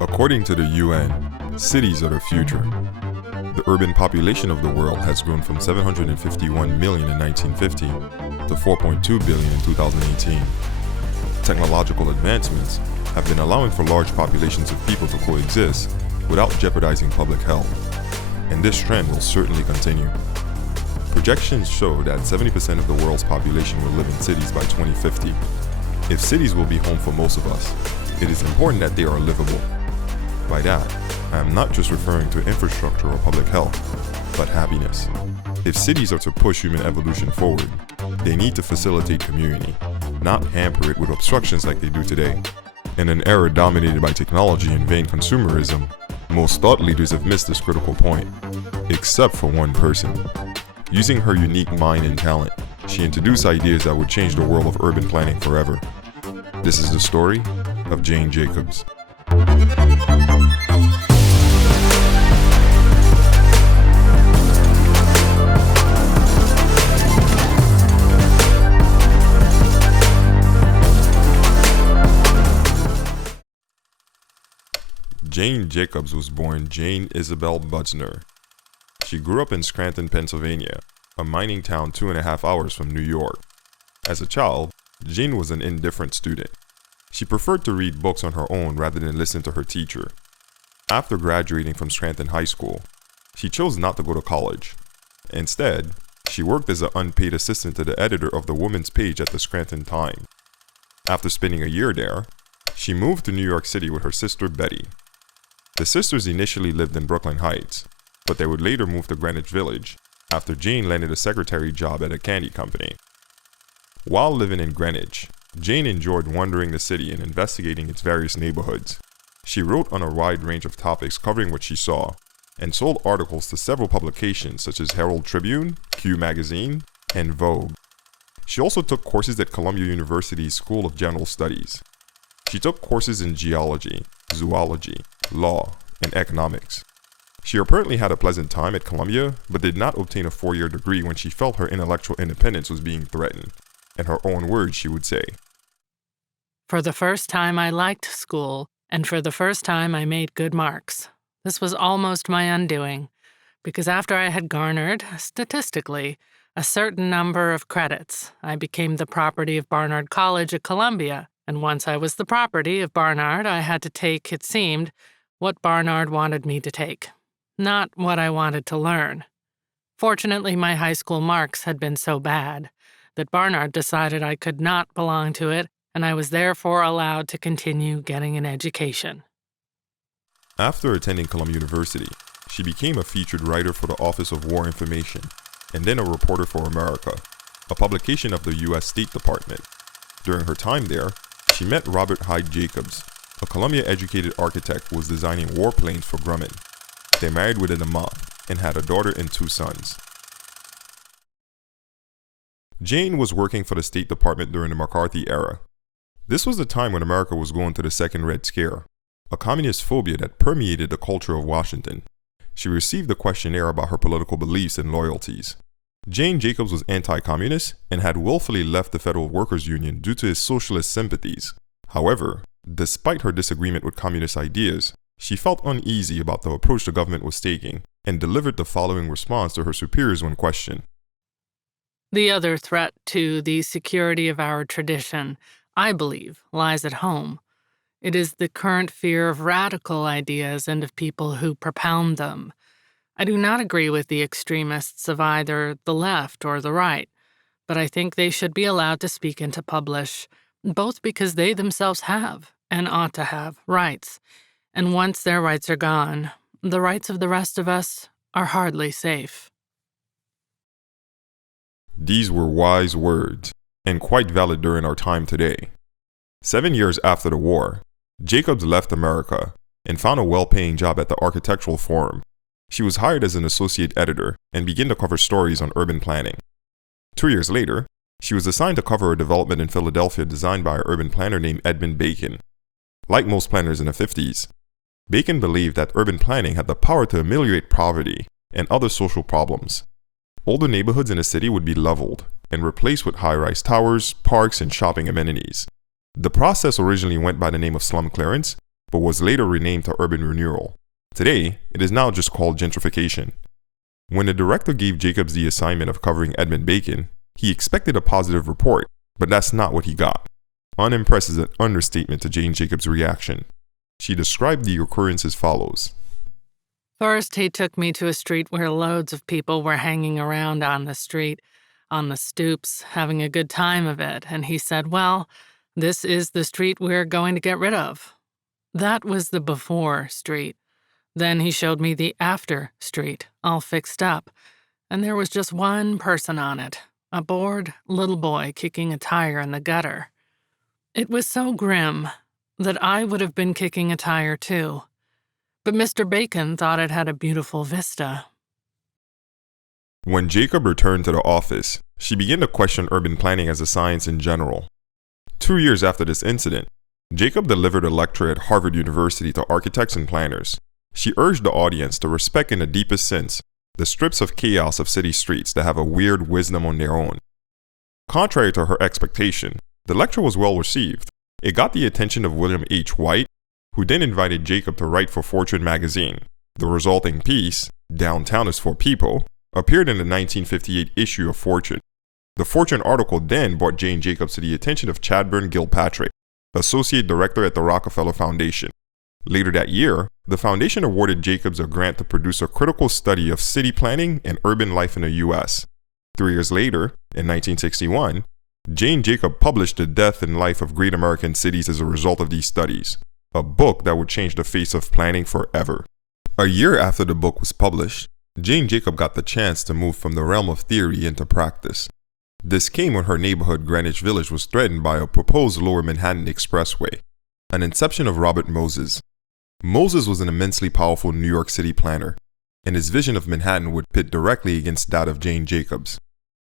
According to the UN, cities are the future. The urban population of the world has grown from 751 million in 1950 to 4.2 billion in 2018. Technological advancements have been allowing for large populations of people to coexist without jeopardizing public health, and this trend will certainly continue. Projections show that 70% of the world's population will live in cities by 2050. If cities will be home for most of us, it is important that they are livable. By that, I am not just referring to infrastructure or public health, but happiness. If cities are to push human evolution forward, they need to facilitate community, not hamper it with obstructions like they do today. In an era dominated by technology and vain consumerism, most thought leaders have missed this critical point, except for one person. Using her unique mind and talent, she introduced ideas that would change the world of urban planning forever. This is the story of Jane Jacobs. Jane Jacobs was born Jane Isabel Butzner. She grew up in Scranton, Pennsylvania, a mining town 2.5 hours from New York. As a child, Jane was an indifferent student. She preferred to read books on her own rather than listen to her teacher. After graduating from Scranton High School, she chose not to go to college. Instead, she worked as an unpaid assistant to the editor of the women's page at the Scranton Times. After spending a year there, she moved to New York City with her sister Betty. The sisters initially lived in Brooklyn Heights, but they would later move to Greenwich Village after Jane landed a secretary job at a candy company. While living in Greenwich, Jane enjoyed wandering the city and investigating its various neighborhoods. She wrote on a wide range of topics covering what she saw, and sold articles to several publications such as Herald Tribune, Q Magazine, and Vogue. She also took courses at Columbia University's School of General Studies. She took courses in geology, zoology, law, and economics. She apparently had a pleasant time at Columbia, but did not obtain a 4-year degree when she felt her intellectual independence was being threatened. In her own words, she would say, "For the first time I liked school, and for the first time I made good marks. This was almost my undoing, because after I had garnered, statistically, a certain number of credits, I became the property of Barnard College at Columbia, and once I was the property of Barnard, I had to take, it seemed, what Barnard wanted me to take, not what I wanted to learn. Fortunately, my high school marks had been so bad that Barnard decided I could not belong to it, and I was therefore allowed to continue getting an education." After attending Columbia University, she became a featured writer for the Office of War Information, and then a reporter for America, a publication of the U.S. State Department. During her time there, she met Robert Hyde Jacobs, a Columbia-educated architect who was designing warplanes for Grumman. They married within a month and had a daughter and 2 sons. Jane was working for the State Department during the McCarthy era. This was the time when America was going through the Second Red Scare, a communist phobia that permeated the culture of Washington. She received a questionnaire about her political beliefs and loyalties. Jane Jacobs was anti-communist and had willfully left the Federal Workers Union due to his socialist sympathies. However, despite her disagreement with communist ideas, she felt uneasy about the approach the government was taking and delivered the following response to her superiors when questioned. "The other threat to the security of our tradition, I believe, lies at home. It is the current fear of radical ideas and of people who propound them. I do not agree with the extremists of either the left or the right, but I think they should be allowed to speak and to publish, both because they themselves have, and ought to have, rights, and once their rights are gone, the rights of the rest of us are hardly safe." These were wise words, and quite valid during our time today. 7 years after the war, Jacobs left America and found a well-paying job at the Architectural Forum. She was hired as an associate editor and began to cover stories on urban planning. 2 years later, she was assigned to cover a development in Philadelphia designed by an urban planner named Edmund Bacon. Like most planners in the 50s, Bacon believed that urban planning had the power to ameliorate poverty and other social problems. Older neighborhoods in a city would be leveled and replaced with high-rise towers, parks, and shopping amenities. The process originally went by the name of slum clearance, but was later renamed to urban renewal. Today, it is now just called gentrification. When the director gave Jacobs the assignment of covering Edmund Bacon, he expected a positive report, but that's not what he got. Unimpressed is an understatement to Jane Jacobs' reaction. She described the occurrence as follows. First, he took me to a street where loads of people were hanging around on the street, on the stoops, having a good time of it, and he said, well, this is the street we're going to get rid of. That was the before street. Then he showed me the after street, all fixed up, and there was just one person on it, a bored little boy kicking a tire in the gutter. It was so grim that I would have been kicking a tire too. But Mr. Bacon thought it had a beautiful vista. When Jacob returned to the office, she began to question urban planning as a science in general. 2 years after this incident, Jacob delivered a lecture at Harvard University to architects and planners. She urged the audience to respect in the deepest sense the strips of chaos of city streets that have a weird wisdom on their own. Contrary to her expectation, the lecture was well received. It got the attention of William H. White, who then invited Jacob to write for Fortune magazine. The resulting piece, Downtown is for People, appeared in the 1958 issue of Fortune. The Fortune article then brought Jane Jacobs to the attention of Chadburn Gilpatrick, associate director at the Rockefeller Foundation. Later that year, the foundation awarded Jacobs a grant to produce a critical study of city planning and urban life in the U.S. 3 years later, in 1961, Jane Jacobs published The Death and Life of Great American Cities as a result of these studies, a book that would change the face of planning forever. A year after the book was published, Jane Jacobs got the chance to move from the realm of theory into practice. This came when her neighborhood Greenwich Village was threatened by a proposed Lower Manhattan Expressway, an inception of Robert Moses. Moses was an immensely powerful New York City planner, and his vision of Manhattan would pit directly against that of Jane Jacobs.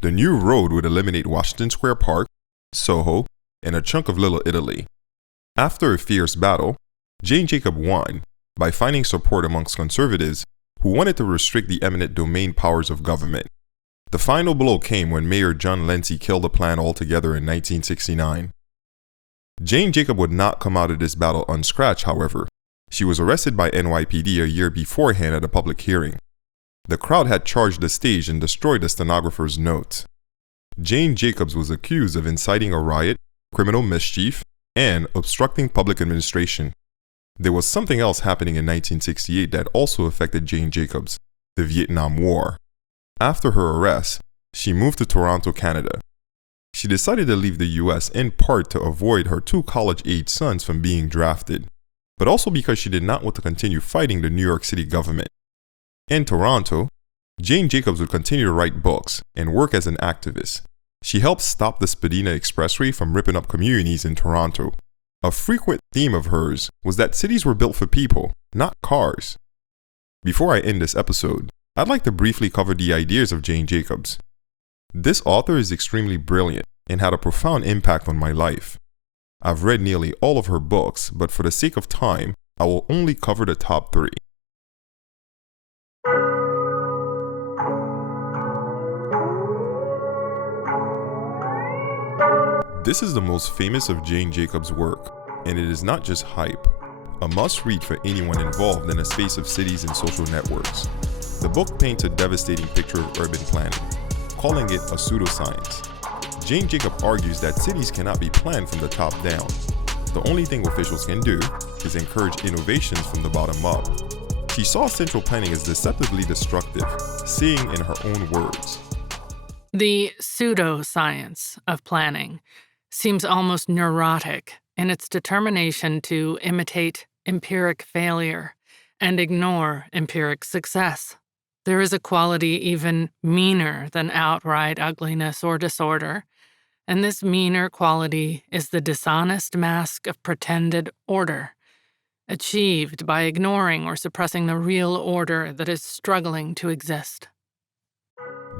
The new road would eliminate Washington Square Park, Soho, and a chunk of Little Italy. After a fierce battle, Jane Jacobs won by finding support amongst conservatives who wanted to restrict the eminent domain powers of government. The final blow came when Mayor John Lindsay killed the plan altogether in 1969. Jane Jacobs would not come out of this battle unscratched, however. She was arrested by NYPD a year beforehand at a public hearing. The crowd had charged the stage and destroyed the stenographer's notes. Jane Jacobs was accused of inciting a riot, criminal mischief, and obstructing public administration. There was something else happening in 1968 that also affected Jane Jacobs, the Vietnam War. After her arrest, she moved to Toronto, Canada. She decided to leave the US in part to avoid her 2 college-age sons from being drafted, but also because she did not want to continue fighting the New York City government. In Toronto, Jane Jacobs would continue to write books and work as an activist. She helped stop the Spadina Expressway from ripping up communities in Toronto. A frequent theme of hers was that cities were built for people, not cars. Before I end this episode, I'd like to briefly cover the ideas of Jane Jacobs. This author is extremely brilliant and had a profound impact on my life. I've read nearly all of her books, but for the sake of time, I will only cover the top 3. This is the most famous of Jane Jacobs' work, and it is not just hype. A must-read for anyone involved in the space of cities and social networks. The book paints a devastating picture of urban planning, calling it a pseudoscience. Jane Jacobs argues that cities cannot be planned from the top down. The only thing officials can do is encourage innovations from the bottom up. She saw central planning as deceptively destructive, saying in her own words, The pseudoscience of planning seems almost neurotic in its determination to imitate empiric failure and ignore empiric success. There is a quality even meaner than outright ugliness or disorder, and this meaner quality is the dishonest mask of pretended order, achieved by ignoring or suppressing the real order that is struggling to exist.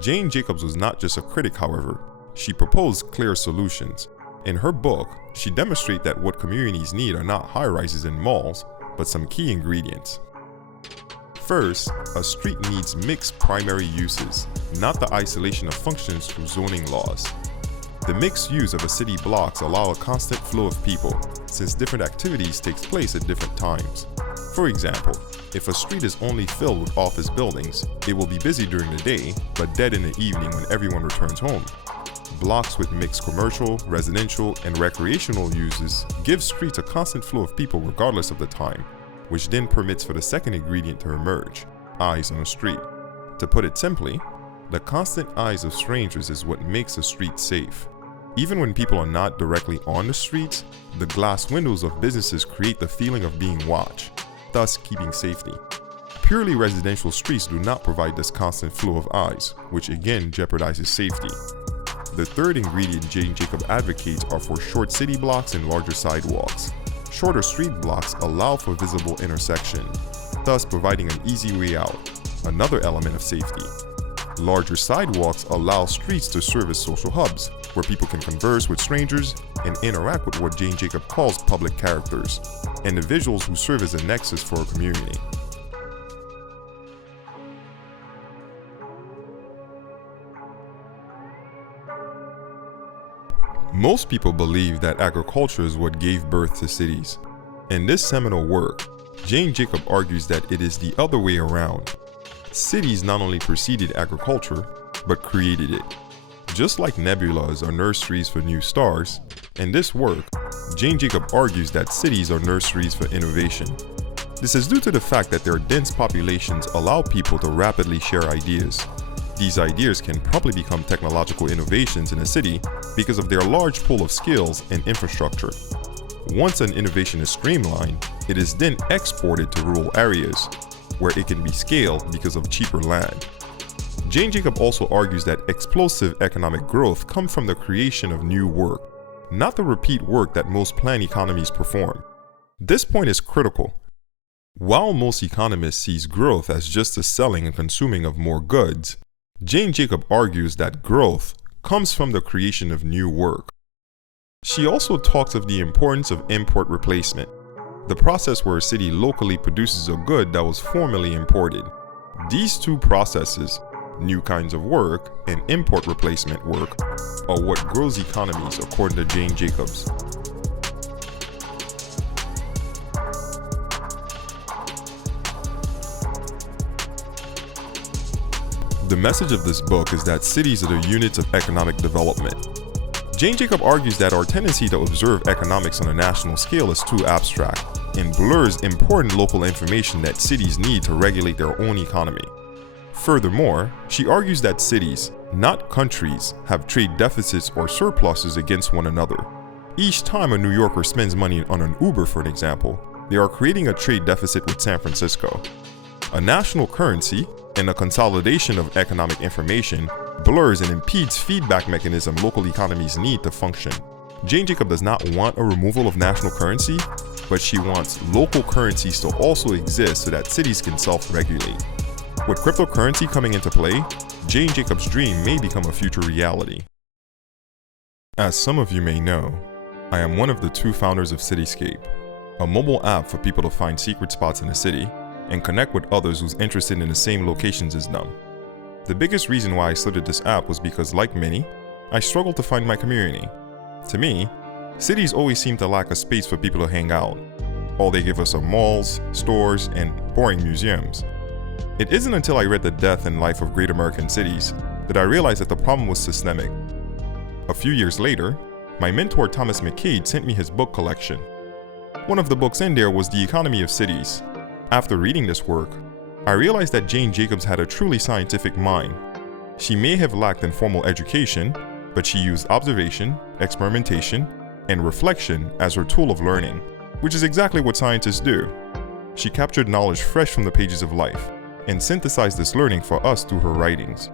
Jane Jacobs was not just a critic, however. She proposed clear solutions, In her book, she demonstrates that what communities need are not high-rises and malls, but some key ingredients. First, a street needs mixed primary uses, not the isolation of functions through zoning laws. The mixed use of a city blocks allow a constant flow of people, since different activities take place at different times. For example, if a street is only filled with office buildings, it will be busy during the day, but dead in the evening when everyone returns home. Blocks with mixed commercial, residential, and recreational uses give streets a constant flow of people regardless of the time, which then permits for the second ingredient to emerge, eyes on a street. To put it simply, the constant eyes of strangers is what makes a street safe. Even when people are not directly on the streets, the glass windows of businesses create the feeling of being watched, thus keeping safety. Purely residential streets do not provide this constant flow of eyes, which again jeopardizes safety. The third ingredient Jane Jacobs advocates are for short city blocks and larger sidewalks. Shorter street blocks allow for visible intersection, thus providing an easy way out, another element of safety. Larger sidewalks allow streets to serve as social hubs, where people can converse with strangers and interact with what Jane Jacobs calls public characters, individuals who serve as a nexus for a community. Most people believe that agriculture is what gave birth to cities. In this seminal work, Jane Jacobs argues that it is the other way around. Cities not only preceded agriculture, but created it. Just like nebulas are nurseries for new stars, in this work, Jane Jacobs argues that cities are nurseries for innovation. This is due to the fact that their dense populations allow people to rapidly share ideas. These ideas can promptly become technological innovations in a city because of their large pool of skills and infrastructure. Once an innovation is streamlined, it is then exported to rural areas, where it can be scaled because of cheaper land. Jane Jacobs also argues that explosive economic growth comes from the creation of new work, not the repeat work that most planned economies perform. This point is critical. While most economists see growth as just the selling and consuming of more goods, Jane Jacobs argues that growth comes from the creation of new work. She also talks of the importance of import replacement, the process where a city locally produces a good that was formerly imported. These two processes, new kinds of work and import replacement work, are what grows economies according to Jane Jacobs. The message of this book is that cities are the units of economic development. Jane Jacobs argues that our tendency to observe economics on a national scale is too abstract and blurs important local information that cities need to regulate their own economy. Furthermore, she argues that cities, not countries, have trade deficits or surpluses against one another. Each time a New Yorker spends money on an Uber, for an example, they are creating a trade deficit with San Francisco. A national currency and a consolidation of economic information blurs and impedes feedback mechanism local economies need to function. Jane Jacobs does not want a removal of national currency, but she wants local currencies to also exist so that cities can self-regulate. With cryptocurrency coming into play, Jane Jacobs' dream may become a future reality. As some of you may know, I am one of the two founders of Cityscape, a mobile app for people to find secret spots in the city and connect with others who's interested in the same locations as them. The biggest reason why I started this app was because, like many, I struggled to find my community. To me, cities always seem to lack a space for people to hang out. All they give us are malls, stores, and boring museums. It isn't until I read The Death and Life of Great American Cities that I realized that the problem was systemic. A few years later, my mentor Thomas McCade sent me his book collection. One of the books in there was The Economy of Cities. After reading this work, I realized that Jane Jacobs had a truly scientific mind. She may have lacked in formal education, but she used observation, experimentation, and reflection as her tool of learning, which is exactly what scientists do. She captured knowledge fresh from the pages of life and synthesized this learning for us through her writings.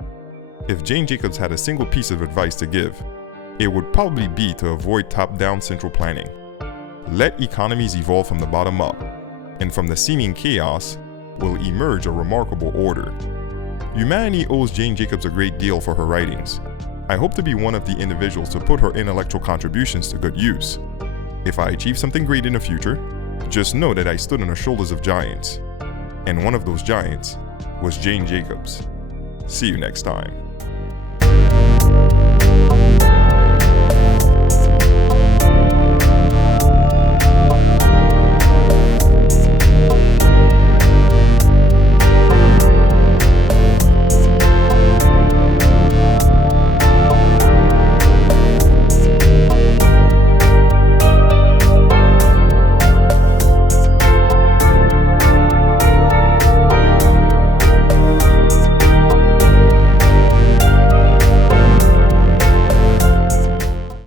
If Jane Jacobs had a single piece of advice to give, it would probably be to avoid top-down central planning. Let economies evolve from the bottom up, and from the seeming chaos will emerge a remarkable order. Humanity owes Jane Jacobs a great deal for her writings. I hope to be one of the individuals to put her intellectual contributions to good use. If I achieve something great in the future, just know that I stood on the shoulders of giants. And one of those giants was Jane Jacobs. See you next time.